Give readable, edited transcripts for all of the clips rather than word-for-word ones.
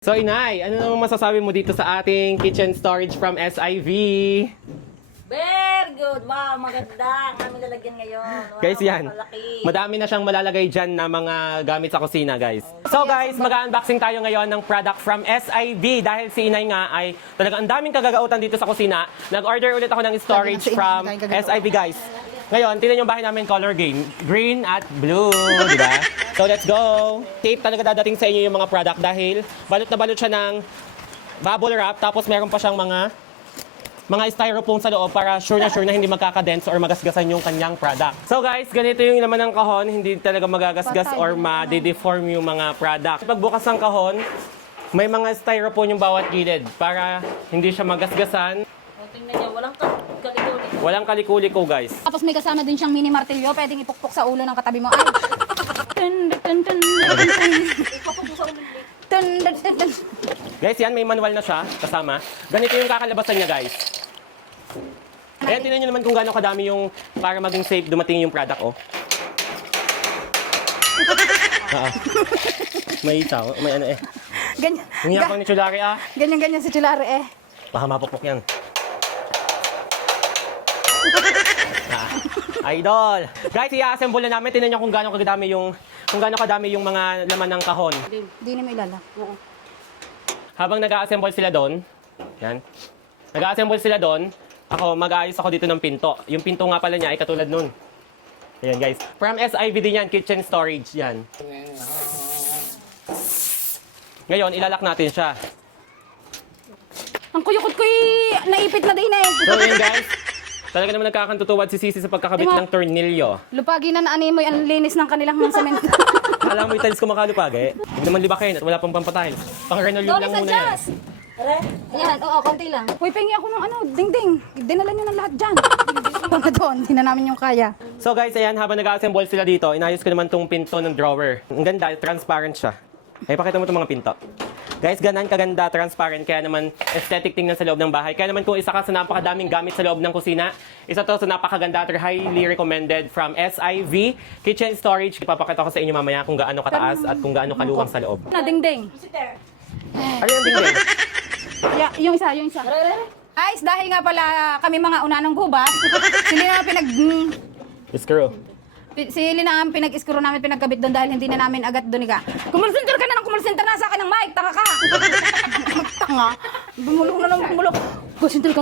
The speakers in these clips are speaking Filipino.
So Inay, ano namang masasabi mo dito sa ating kitchen storage from SIV? Very good. Wow, maganda. Ang aming lalagyan ngayon. Wow, Guys, yan. malaki. Madami na siyang malalagay dyan na mga gamit sa kusina, guys. So guys, mag-unboxing tayo ngayon ng product from SIV dahil si Inay nga ay talagang ang daming kagagautan dito sa kusina. Nag-order ulit ako ng storage from SIV, guys. Ngayon, tingnan yung bahay namin color game. Green at blue, di ba? So let's go! Tape talaga dadating sa inyo yung mga product dahil balot na balot siya ng bubble wrap tapos meron pa siyang mga styrofoam sa loob para sure na hindi magkakadense or magasgasan yung kanyang product. So guys, ganito yung laman ng kahon, hindi talaga magagasgas or ma-deform yung mga product. Pagbukas ng kahon, may mga styrofoam yung bawat gilid para hindi siya magasgasan. O, tingnan niyo, walang kalikuli. Walang kalikuli-ko, guys. Tapos may kasama din siyang mini martilyo, pwedeng ipukpok sa ulo ng katabi mo. Ay! Tun, tun, tun, tun. Ipapapos ako ng link. Tun, tun, tun, tun. Guys, yan, may manual na siya kasama. Ganito yung kakalabasan niya, guys. Ayan, tingnan nyo naman kung gaano kadami yung para maging safe dumating yung product, oh. May itaw, may ano eh. Ganyan, Ang yapang ni Chulari, ah. ganyan si Chulari eh. Baka mapupok yan. Idol! Guys, i-assemble na namin. Tingnan nyo kung gaano kadami yung mga laman ng kahon. Hindi na may ilala. Oo. Habang nag-assemble sila doon, yan. Nag-assemble sila doon, mag-aayos ako dito ng pinto. Yung pinto nga pala niya ay katulad nun. Ayan, guys. From SIV din yan, kitchen storage yan. Ngayon, ilalak natin siya. Ang kuyukot ko'y naipit na din eh. So, ayan, guys. Talaga naman nagkakantutuwad si Sisi sa pagkakabit Diba? ng tornilyo. Lupagi na naani mo ang linis ng kanilang mga semento. Alam mo yung tiles ko makalupag eh. Hindi naman libakin at wala pang pampatile. Pang-renolyo lang muna yan. Tara. Ayan, oo, konti lang. Uy, pengi ako ng ding-ding. Dinala nyo ng lahat dyan. Mga doon, hindi na namin yung kaya. So guys, ayan, habang nag-assemble sila dito, inayos ko naman tong pinto ng drawer. Ang ganda, transparent siya. Ay, pakita mo itong mga pinto. Guys, ganan kaganda, transparent, kaya naman aesthetic tingnan sa loob ng bahay. Kaya naman kung isa ka sa napakadaming gamit sa loob ng kusina, isa to sa napakaganda at highly recommended from SIV Kitchen Storage. Ipapakita ko sa inyo mamaya kung gaano kataas at kung gaano kaluwang sa loob. Na ding-ding. Ano yung dingding? Yeah, yung isa. Guys, dahil nga pala kami mga unanong gubat, sila na Screw. Sili na ang pinag-iskuro namin, pinagkabit doon dahil hindi na namin agad doon ka. Kumulcenter ka na ng kumulcenter na sa akin ng mic, taka ka! Tanga! Bumulok na lang, bumulok. Kumulcenter ka.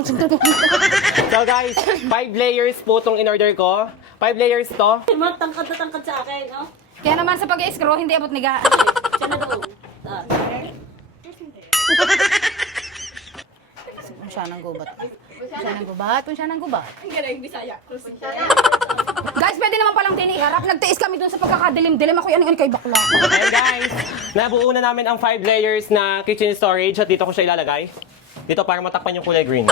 So guys, 5 layers po itong in-order ko. 5 layers to. Tangkad na tangkad sa akin, no? Kaya naman sa pag-iskuro, hindi abot niga. Siya na doon. Siya ng gubat. Siya ng gubat. Ang galing, Bisaya. Guys, pwede naman palang tiniharap. Nagtiis kami doon sa pagkakadilim-dilim. Ako yan kay bakla. Ayan guys, nabuo na namin ang 5 layers na kitchen storage at dito ko siya ilalagay. Dito para matakpan yung kulay green.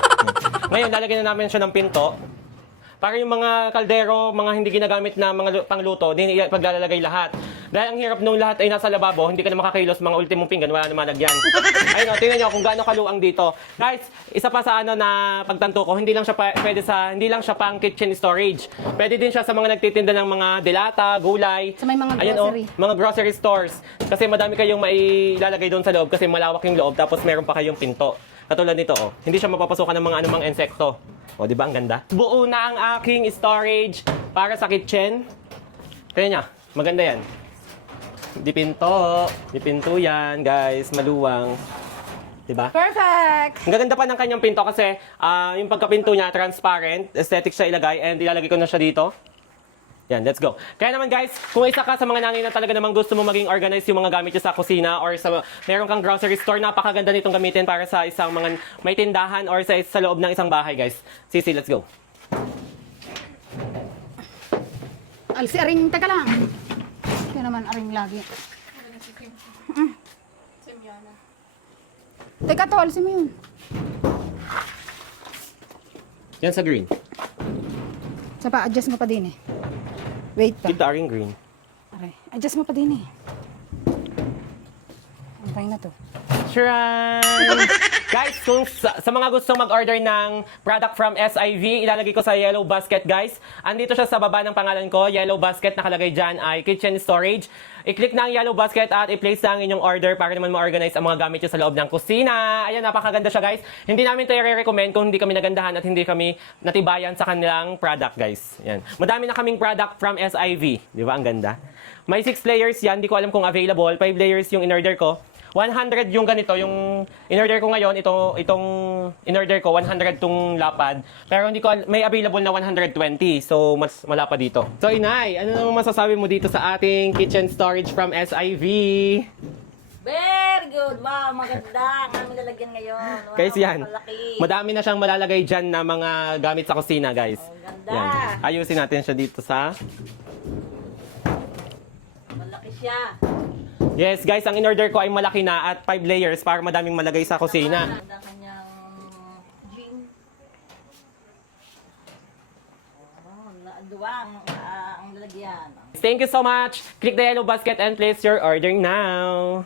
Ngayon, lalagyan na namin siya ng pinto. Para yung mga kaldero, mga hindi ginagamit na mga pangluto, din paglalagay lahat. Dahil ang hirap nung lahat ay nasa lababo, hindi ka na makakailos, mga ultimong pinggan, wala na malagyan. Ayun o, tingnan nyo kung gaano kaluang dito. Guys, isa pa sa na pagtanto ko, hindi lang siya pang kitchen storage. Pwede din siya sa mga nagtitinda ng mga delata, gulay. Sa may mga Ayan, grocery. mga grocery stores. Kasi madami kayong mailalagay doon sa loob kasi malawak yung loob tapos meron pa kayong pinto. Katulad nito, oh. Hindi siya mapapasukan ng mga anumang insekto. O, di ba? Ang ganda. Buo na ang aking storage para sa kitchen. Kaya niya, maganda yan. Di pinto yan, guys. Maluwang. Di ba? Perfect! Ang gaganda pa ng kanyang pinto kasi yung pagkapinto niya, transparent. Aesthetic siya ilagay and ilalagay ko na siya dito. Yan, let's go. Kaya naman guys, kung isa ka sa mga nanay na talaga namang gusto mo maging organized yung mga gamit nyo sa kusina or sa meron kang grocery store, napakaganda nitong gamitin para sa isang mga may tindahan or sa loob ng isang bahay, guys. Sisi, let's go. Alsi, aring, teka lang. Kaya naman, aring lagi. Teka to, alsi mo yun. Yan sa green. Sa pa, adjust mo pa din eh. Wait pa. Keep the ring green. Aray, adjust mo pa din eh. Ang pahin na to. Charan! Guys, kung sa mga gustong mag-order ng product from SIV, ilalagay ko sa yellow basket, guys. Andito siya sa baba ng pangalan ko, yellow basket, nakalagay dyan ay kitchen storage. I-click na ang yellow basket at i-place na ang inyong order para naman ma-organize ang mga gamit nyo sa loob ng kusina. Ayan, napakaganda siya, guys. Hindi namin ito i-recommend kung hindi kami nagandahan at hindi kami natibayan sa kanilang product, guys. Yan. Madami na kaming product from SIV. Di ba? Ang ganda. May 6 layers yan. Hindi ko alam kung available. 5 layers yung in-order ko. 100 yung ganito, yung in-order ko ngayon, itong in-order ko, 100 tong lapad. Pero hindi ko, may available na 120, so mas malapad dito. So Inay, ano naman masasabi mo dito sa ating kitchen storage from SIV? Very good. Wow, maganda. Ang aming lalagyan ngayon. Wow, Guys, yan. malaki. Madami na siyang malalagay dyan na mga gamit sa kusina, guys. Ang ganda. Yan. Ayusin natin siya dito sa... Malaki siya. Yes, guys, ang in-order ko ay malaki na at 5 layers para madaming malagay sa kusina. Ang kanyang gin. Oh, duwang ang lalagyan. Thank you so much. Click the yellow basket and place your order now.